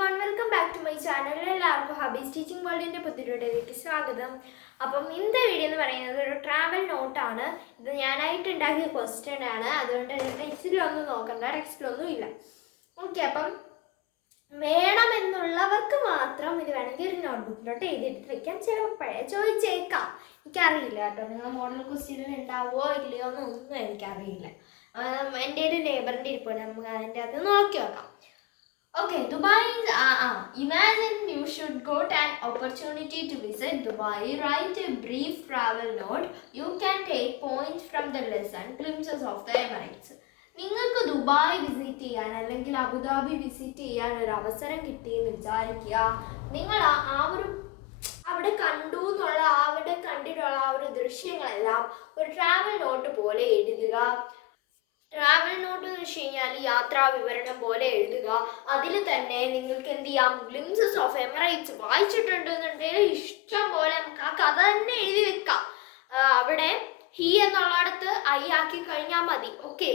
everyone, welcome back to my channel. എല്ലാവർക്കും ഹബീസ് teaching വേൾഡിൻ്റെ പുതിയൊരുവിലേക്ക് സ്വാഗതം. അപ്പം ഇന്നത്തെ വീഡിയോ എന്ന് പറയുന്നത് ഒരു ട്രാവൽ നോട്ടാണ്. ഇത് ഞാനായിട്ട് ഉണ്ടാക്കിയ ക്വസ്റ്റ്യൻ ആണ്, അതുകൊണ്ട് ടെക്സ്റ്റിലൊന്നും നോക്കണ്ട, ടെക്സ്റ്റിലൊന്നും ഇല്ല. ഓക്കെ, അപ്പം വേണമെന്നുള്ളവർക്ക് മാത്രം ഇത് വേണമെങ്കിൽ ഒരു നോട്ട്ബുക്കിലോട്ട് എഴുതിയിട്ട് വെക്കാം. ചിലപ്പോഴേ ചോദിച്ചേക്കാം, എനിക്കറിയില്ല കേട്ടോ. നിങ്ങൾ മോഡൽ ക്വസ്റ്റ്യനിൽ ഉണ്ടാവുമോ ഇല്ലയോ എന്നൊന്നും എനിക്കറിയില്ല. എൻ്റെ ഒരു ലേബറിൻ്റെ ഇരിപ്പുണ്ട്, നമുക്ക് അതിൻ്റെ അത് നോക്കി നോക്കാം. Okay, Dubai is imagine you should got an opportunity to visit Dubai. Write a brief travel note. You can take points from the lesson Glimpses of the Emirates. നിങ്ങൾക്ക് ദുബായ് വിസിറ്റ് ചെയ്യാൻ അല്ലെങ്കിൽ അബുദാബി വിസിറ്റ് ചെയ്യാൻ ഒരു അവസരം കിട്ടിയെന്ന് വിചാരിക്കുക. നിങ്ങൾ ആ ഒരു അവിടെ കണ്ടു എന്നുള്ള അവിടെ കണ്ടിട്ടുള്ള ആ ഒരു ദൃശ്യങ്ങളെല്ലാം ഒരു ട്രാവൽ നോട്ട് പോലെ എഴുതുക. ട്രാവൽ നോട്ട് എന്ന് വെച്ച് കഴിഞ്ഞാൽ യാത്രാ വിവരണം പോലെ എഴുതുക. അതിൽ തന്നെ നിങ്ങൾക്ക് എന്ത് ചെയ്യാം, ഗ്ലിംസസ് ഓഫ് എമിറേറ്റ്സ് വായിച്ചിട്ടുണ്ടെന്നുണ്ടെങ്കിൽ ഇഷ്ടം പോലെ നമുക്ക് ആ കഥ തന്നെ എഴുതി വെക്കാം. അവിടെ ഹി എന്നുള്ളിടത്ത് ഐ ആക്കി കഴിഞ്ഞാൽ മതി. ഓക്കെ,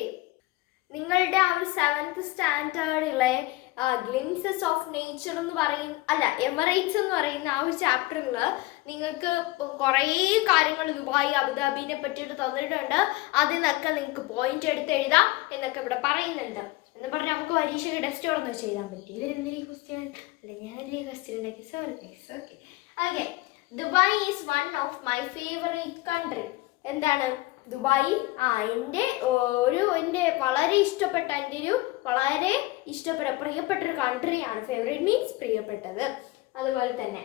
നിങ്ങളുടെ ആ ഒരു 7th സ്റ്റാൻഡേർഡിലെ ഗ്ലിംസസ് ഓഫ് നേച്ചർ എന്ന് പറയുന്ന എമിറേറ്റ്സ് എന്ന് പറയുന്ന ആ ഒരു ചാപ്റ്ററിൽ നിങ്ങൾക്ക് കുറേ കാര്യങ്ങൾ ദുബായ് അബുദാബിനെ പറ്റിയിട്ട് തന്നിട്ടുണ്ട്. അതിൽ നിന്നൊക്കെ നിങ്ങൾക്ക് പോയിന്റ് എടുത്ത് എഴുതാം എന്നൊക്കെ ഇവിടെ പറയുന്നുണ്ട്. എന്ന് പറഞ്ഞാൽ നമുക്ക് പരീക്ഷയ്ക്ക് ടെസ്റ്റ് തുറന്ന് വെച്ച് എഴുതാൻ പറ്റും. ഇവരെന്തെങ്കിലും ക്വസ്റ്റ്യൻ അല്ല, ഞാനെന്തെങ്കിലും ക്വസ്റ്റ്യൻ ഉണ്ടാക്കി. Sorry guys. Okay okay Dubai is one of my favourite country. എന്താണ് ദുബായ്? എൻ്റെ വളരെ ഇഷ്ടപ്പെട്ട, പ്രിയപ്പെട്ടൊരു കൺട്രിയാണ്. Favourite means പ്രിയപ്പെട്ടത്. അതുപോലെ തന്നെ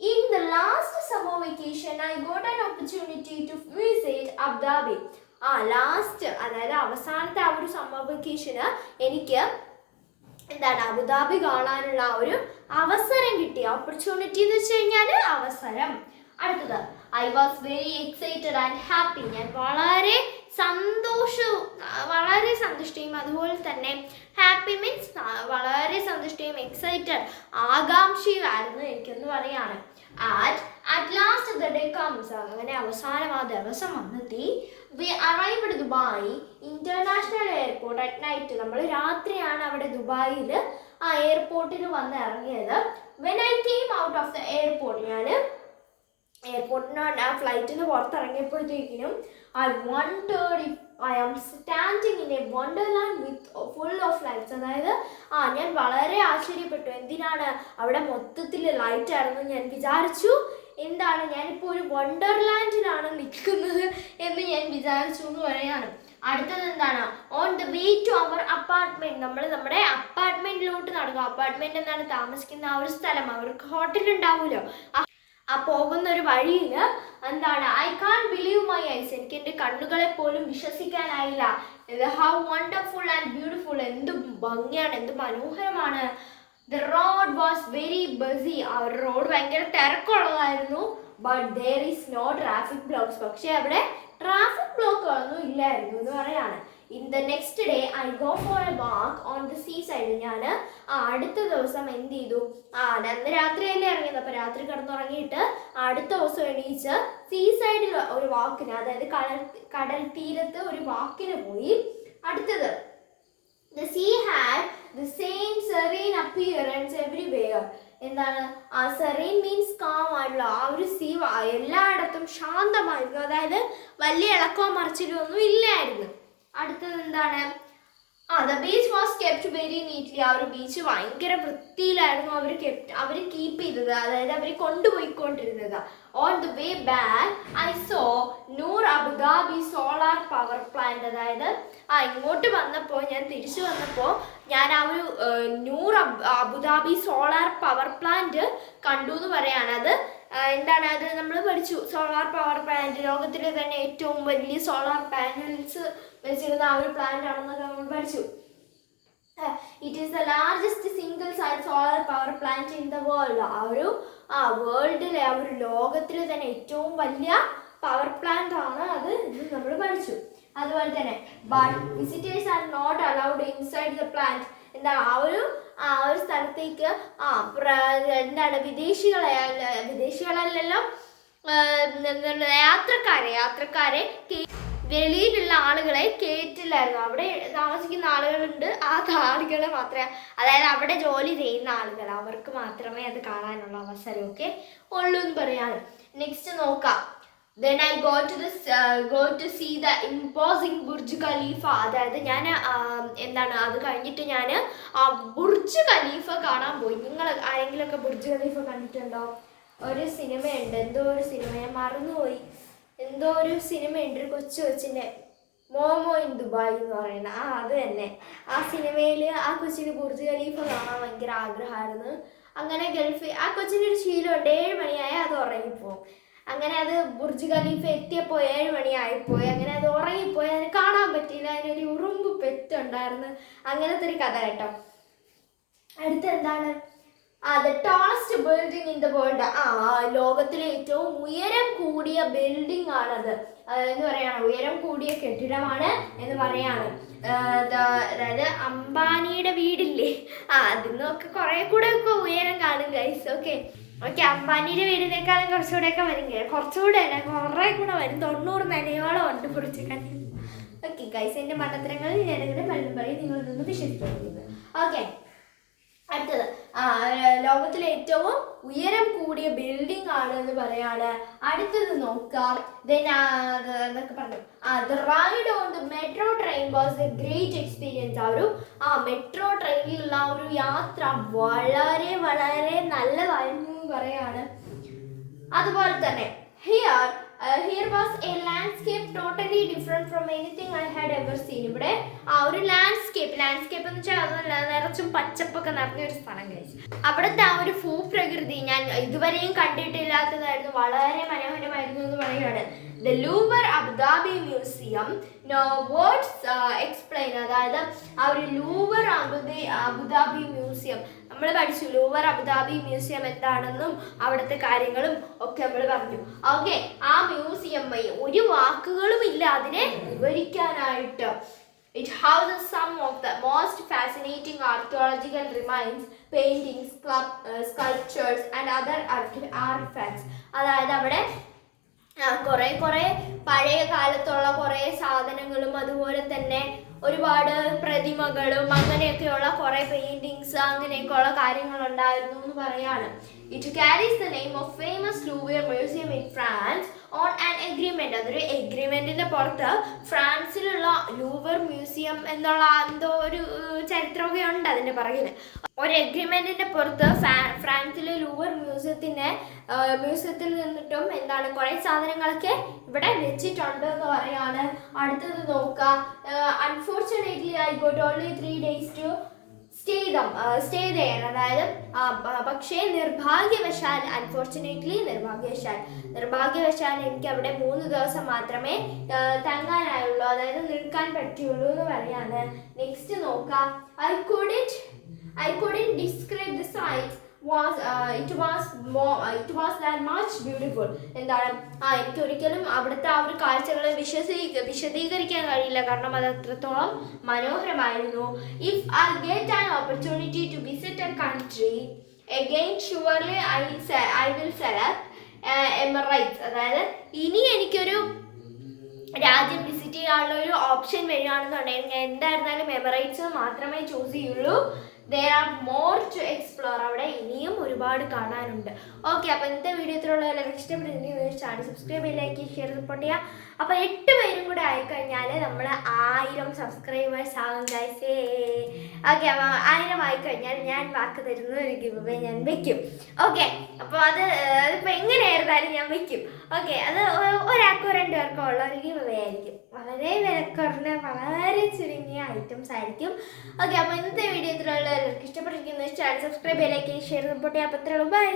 in the last summer vacation I got an opportunity to visit Abu Dhabi. അതായത് അവസാനത്തെ ആ ഒരു സമ്മർ വെക്കേഷന് എനിക്ക് എന്താണ് അബുദാബി കാണാനുള്ള ആ ഒരു അവസരം കിട്ടി. ഓപ്പർച്യൂണിറ്റി എന്ന് വെച്ച് കഴിഞ്ഞാൽ അവസരം. അടുത്തത് I was very excited and happy. ഞാൻ വളരെ സന്തുഷ്ടയും അതുപോലെ തന്നെ ഹാപ്പി മീൻസ് വളരെ സന്തുഷ്ടയും എക്സൈറ്റഡ് ആകാംക്ഷയുമായിരുന്നു എനിക്കെന്ന് പറയാണ്. At last the day comes. അങ്ങനെ അവസാനം ആ ദിവസം വന്നെത്തി. We arrived at Dubai International Airport at night. നമ്മൾ രാത്രിയാണ് അവിടെ ദുബായിൽ ആ എയർപോർട്ടിൽ വന്ന് ഇറങ്ങിയത്. When I came out of the airport, ഞാൻ എയർപോർട്ടിന് ആ ഫ്ലൈറ്റിന് പുറത്തിറങ്ങിയപ്പോഴത്തേക്കിനും I wondered if I am standing in a wonderland with full of lights. അതായത് ഞാൻ വളരെ ആശ്ചര്യപ്പെട്ടു. എന്തിനാണ് അവിടെ മൊത്തത്തിൽ ലൈറ്റ് ആയിരുന്നു. ഞാൻ വിചാരിച്ചു എന്താണ് ഞാനിപ്പോൾ ഒരു വണ്ടർലാൻഡിലാണ് നിൽക്കുന്നത് എന്ന് ഞാൻ വിചാരിച്ചു എന്ന് പറയാണ്. അടുത്തത് എന്താണ്, on the way to our apartment. നമ്മൾ നമ്മുടെ അപ്പാർട്ട്മെന്റിലോട്ട് നടക്കുക. അപ്പാർട്ട്മെന്റ് എന്താണ്, താമസിക്കുന്ന ആ ഒരു സ്ഥലം. അവർക്ക് ഹോട്ടൽ ഉണ്ടാവുമല്ലോ, ആ പോകുന്ന ഒരു വഴിയിൽ എന്താണ് I can't believe my eyes. എനിക്ക് എൻ്റെ കണ്ണുകളെ പോലും വിശ്വസിക്കാനായില്ല. How wonderful and beautiful. എന്ത് ഭംഗിയാണ്, എന്ത് മനോഹരമാണ്. The road was very busy. ആ റോഡ് ഭയങ്കര തിരക്കുള്ളതായിരുന്നു. But there is no traffic blocks. പക്ഷേ അവിടെ ട്രാഫിക് ബ്ലോക്കുകളൊന്നും ഇല്ലായിരുന്നു എന്ന് പറയാണ്. In the next day I go for a walk on the sea side. ഞാൻ അടുത്ത ദിവസം എന്ത് ചെയ്തു, അന്ന് രാത്രിയല്ലേ ഇറങ്ങിയത്, അപ്പോൾ രാത്രി കിടന്നുറങ്ങിയിട്ട് അടുത്ത ദിവസം എണീച്ച് സീ സൈഡിൽ ഒരു വാക്കിന്, അതായത് കടൽ തീരത്ത് ഒരു വാക്കിന് പോയി. അടുത്തത് the sea had the same serene appearance everywhere. എന്താണ് ആ സെറീൻ മീൻസ് കാം ആയിട്ടുള്ള ആ ഒരു സീ എല്ലായിടത്തും ശാന്തമായിരുന്നു. അതായത് വലിയ ഇളക്കോ മറിച്ചിലോ ഒന്നും ഇല്ലായിരുന്നു. അടുത്തത് എന്താണ്, the beach was kept very neatly. ആ ഒരു ബീച്ച് ഭയങ്കര വൃത്തിയിലായിരുന്നു അവർ കീപ്പ് ചെയ്തത്, അതായത് അവർ കൊണ്ടുപോയിക്കൊണ്ടിരുന്നത്. On the way back I saw Noor Abu Dhabi solar power plant. അതായത് ഇങ്ങോട്ട് വന്നപ്പോൾ, ഞാൻ തിരിച്ചു വന്നപ്പോൾ ഞാൻ ആ ഒരു Noor Abu Dhabi solar power plant കണ്ടു എന്ന് പറയാണ്. അത് എന്താണ്, അത് നമ്മൾ പഠിച്ചു. സോളാർ പവർ പ്ലാന്റ് ലോകത്തിലെ തന്നെ ഏറ്റവും വലിയ സോളാർ പാനൽസ് വെച്ചിരുന്ന ആ ഒരു പ്ലാന്റ് ആണെന്നൊക്കെ നമ്മൾ പഠിച്ചു. It is the largest single site solar power plant in the world. വേൾഡിലെ ആ ഒരു ലോകത്തിലെ തന്നെ ഏറ്റവും വലിയ പവർ പ്ലാന്റ് ആണ് അത് എന്ന് നമ്മൾ പഠിച്ചു. അതുപോലെ തന്നെ but visitors are not allowed inside the plant. എന്താ ആ ഒരു സ്ഥലത്തേക്ക് എന്താണ് വിദേശികളല്ലല്ലോ യാത്രക്കാരെ വെളിയിലുള്ള ആളുകളെ കയറ്റില്ലായിരുന്നു. അവിടെ താമസിക്കുന്ന ആളുകളുണ്ട്, ആ ആളുകളെ മാത്രമേ, അതായത് അവിടെ ജോലി ചെയ്യുന്ന ആളുകൾ, അവർക്ക് മാത്രമേ അത് കാണാനുള്ള അവസരമൊക്കെ ഉള്ളൂ എന്ന് പറയാണ്. നെക്സ്റ്റ് നോക്കാം. Then I go to see the imposing Burj Khalifa. അതായത് ഞാൻ എന്താണ് അത് കഴിഞ്ഞിട്ട് ഞാൻ ബുർജ് ഖലീഫ കാണാൻ പോയി. നിങ്ങൾ ആരെങ്കിലുമൊക്കെ ബുർജ് ഖലീഫ കണ്ടിട്ടുണ്ടോ? ഒരു സിനിമയുണ്ട്, എന്തോ ഒരു സിനിമ, ഞാൻ മറന്നുപോയി, എന്തോ ഒരു സിനിമയുണ്ട്, ഒരു കൊച്ചിൻ്റെ മോമോ ഇൻ ദുബായ് എന്ന് പറയുന്ന, അത് തന്നെ. ആ സിനിമയിൽ ആ കൊച്ചിന് ബുർജ് ഖലീഫ കാണാൻ ഭയങ്കര ആഗ്രഹമായിരുന്നു. അങ്ങനെ ആ കൊച്ചിൻ്റെ ഒരു ശീലമുണ്ട്, 7 മണിയായാൽ അത് ഉറങ്ങിപ്പോവും. അങ്ങനെ അത് ബുർജ് ഖലീഫ എത്തിയപ്പോൾ 7 മണിയായിപ്പോയി. അങ്ങനെ അത് ഉറങ്ങിപ്പോയി, അതിന് കാണാൻ പറ്റിയില്ല. അതിനൊരു ഉറുമ്പ് പെറ്റുണ്ടായിരുന്നു. അങ്ങനത്തെ ഒരു കഥ കേട്ടോ. അടുത്ത എന്താണ്? The tallest building in the world. ലോകത്തിലെ ഏറ്റവും ഉയരം കൂടിയ ബിൽഡിംഗ് ആണത് എന്ന് പറയാണ്, ഉയരം കൂടിയ കെട്ടിടമാണ് എന്ന് പറയാണ്. അതായത് അംബാനിയുടെ വീടില്ലേ, അതിന്നൊക്കെ കുറെ കൂടെ ഒക്കെ ഉയരം കാണും ഗൈസ്. ഓക്കെ, അംബാനിയുടെ വീടിനേക്കാളും കുറച്ചുകൂടെയൊക്കെ വരും, കുറച്ചുകൂടെ അല്ല കുറെ കൂടെ വരും. 90 നിലയോളം ഉണ്ട് ബുർജ് ഖലീഫ. ഓക്കെ ഗൈസ്, എൻ്റെ മണ്ടത്തരങ്ങളിൽ ഞാനിങ്ങനെ പലരും പറയും, നിങ്ങളിതൊന്ന് വിശ്വസിക്കുന്നത്. ഓക്കെ, അടുത്തത് ലോകത്തിലെ ഏറ്റവും ഉയരം കൂടിയ ബിൽഡിംഗ് ആണ് എന്ന് പറയാണ്. അടുത്തത് നോക്കാം. എന്നൊക്കെ പറഞ്ഞു. The ride on the metro train was a great experience. Metro ട്രെയിനിലുള്ള ഒരു യാത്ര വളരെ വളരെ നല്ലതായിരുന്നു എന്ന് പറയാണ്. അതുപോലെ തന്നെ here was a landscape totally different from anything I had ever seen. ഇവിടെ ഒരു ലാൻഡ്സ്കേപ്പ് എന്ന് വെച്ചാൽ അതല്ല, നിറച്ചും പച്ചപ്പൊക്കെ നിറഞ്ഞ ഒരു സ്ഥലം കഴിച്ചു. അവിടുത്തെ ആ ഒരു ഭൂപ്രകൃതി ഞാൻ ഇതുവരെയും കണ്ടിട്ടില്ലാത്തതായിരുന്നു, വളരെ മനോഹരമായിരുന്നു എന്ന് പറയുകയാണ്. The Louvre Abu Dhabi museum, no words explain. അതായത് ആ ഒരു ലൂവർ അബുദാബി മ്യൂസിയം നമ്മൾ പഠിച്ചു. ലൂവർ അബുദാബി മ്യൂസിയം എന്താണെന്നും അവിടുത്തെ കാര്യങ്ങളും ഒക്കെ നമ്മൾ പറഞ്ഞു. ഓക്കെ, ആ മ്യൂസിയം ഒരു വാക്കുകളും ഇല്ല അതിനെ വിവരിക്കാനായിട്ട്. It houses some of the most fascinating archaeological remains, paintings, sculptures and other artifacts. അതായത് അവിടെ കുറെ പഴയ കാലത്തുള്ള കുറെ സാധനങ്ങളും അതുപോലെ തന്നെ ഒരുപാട് പ്രതിമകളും അങ്ങനെയൊക്കെയുള്ള കുറെ പെയിന്റിങ്സ് അങ്ങനെയൊക്കെയുള്ള കാര്യങ്ങൾ ഉണ്ടായിരുന്നു എന്ന് പറയാണ്. It carries the name of famous louvre museum in France on an agreement. അതൊരു എഗ്രിമെന്റിന്റെ പുറത്ത് ഫ്രാൻസിലുള്ള ലൂവർ മ്യൂസിയം എന്നുള്ള എന്തോ ഒരു ചരിത്രമൊക്കെ ഉണ്ട് അതിന്റെ പുറകിൽ. ഒരു എഗ്രിമെന്റിന്റെ പുറത്ത് ഫ്രാൻസിലെ ലൂവർ മ്യൂസിയത്തിൽ നിന്നിട്ടും എന്താണ് കുറെ സാധനങ്ങളൊക്കെ ഇവിടെ വെച്ചിട്ടുണ്ട് എന്ന് പറയാണ്. അടുത്തത് നോക്കാം. Unfortunately I got only 3 days to stay there. അതായത് പക്ഷേ നിർഭാഗ്യവശാൽ എനിക്ക് അവിടെ 3 ദിവസം മാത്രമേ തങ്ങാനായുള്ളൂ, അതായത് നിൽക്കാൻ പറ്റുള്ളൂ എന്ന് പറയാണ്. നെക്സ്റ്റ് നോക്കാം. I couldn't describe the sights. It was that much beautiful. എന്താണ് എനിക്ക് ഒരിക്കലും അവിടുത്തെ ആ ഒരു കാഴ്ചകളെ വിശദീകരിക്കാൻ കഴിയില്ല, കാരണം അത് അത്രത്തോളം മനോഹരമായിരുന്നു. If I get an opportunity to visit a country again, surely I will select Emirates. അതായത് ഇനി എനിക്കൊരു രാജ്യം വിസിറ്റ് ചെയ്യാനുള്ള ഒരു ഓപ്ഷൻ വരികയാണെന്നുണ്ടെങ്കിൽ ഞാൻ എന്തായിരുന്നാലും എമിറേറ്റ്സ് മാത്രമേ ചൂസ് ചെയ്യുള്ളൂ. There are more to explore. അവിടെ ഇനിയും ഒരുപാട് കാണാനുണ്ട്. ഓക്കെ, അപ്പോൾ ഇന്നത്തെ വീഡിയോ ഇത്രയുള്ള എല്ലാവർക്കും ഇഷ്ടപ്പെടുന്നെങ്കിൽ ചാനൽ സബ്സ്ക്രൈബ് ചെയ്യുക, ലൈക്ക് ചെയ്യുക, ഷെയർ സപ്പോർട്ട് ചെയ്യുക. അപ്പോൾ 8 പേരും കൂടെ ആയിക്കഴിഞ്ഞാൽ നമ്മൾ 1000 സബ്സ്ക്രൈബേഴ്സ് ആകും ഗൈസ്. ഓക്കെ, അപ്പോൾ 1000 ആയിക്കഴിഞ്ഞാൽ ഞാൻ വാക്ക് തരുന്ന ഒരു ഗിവ് അവേ ഞാൻ വെക്കും. ഓക്കെ, അപ്പോൾ അതിപ്പോൾ എങ്ങനെയായിരുന്നാലും ഞാൻ വെക്കും. ഓക്കെ, അത് ഒരാൾക്കോ 2 പേർക്കോ ഉള്ള ഒരു ഗിവ് അവേ ആയിരിക്കും. വളരെ വിലക്കുറഞ്ഞ വളരെ ചുരുങ്ങിയ ഐറ്റംസ് ആയിരിക്കും. ഓക്കെ, അപ്പോൾ ഇന്നത്തെ വീഡിയോ ഇത്രയുള്ള എല്ലാവർക്കും ഇഷ്ടപ്പെട്ടിരിക്കുന്നത് ചാനൽ സബ്സ്ക്രൈബ് ചെയ്യുക, ലൈക്ക് ചെയ്യുക, ഷെയർ സപ്പോർട്ട് ചെയ്യുക. അപ്പോൾ ഇത്രയുള്ളൂ, ബൈ.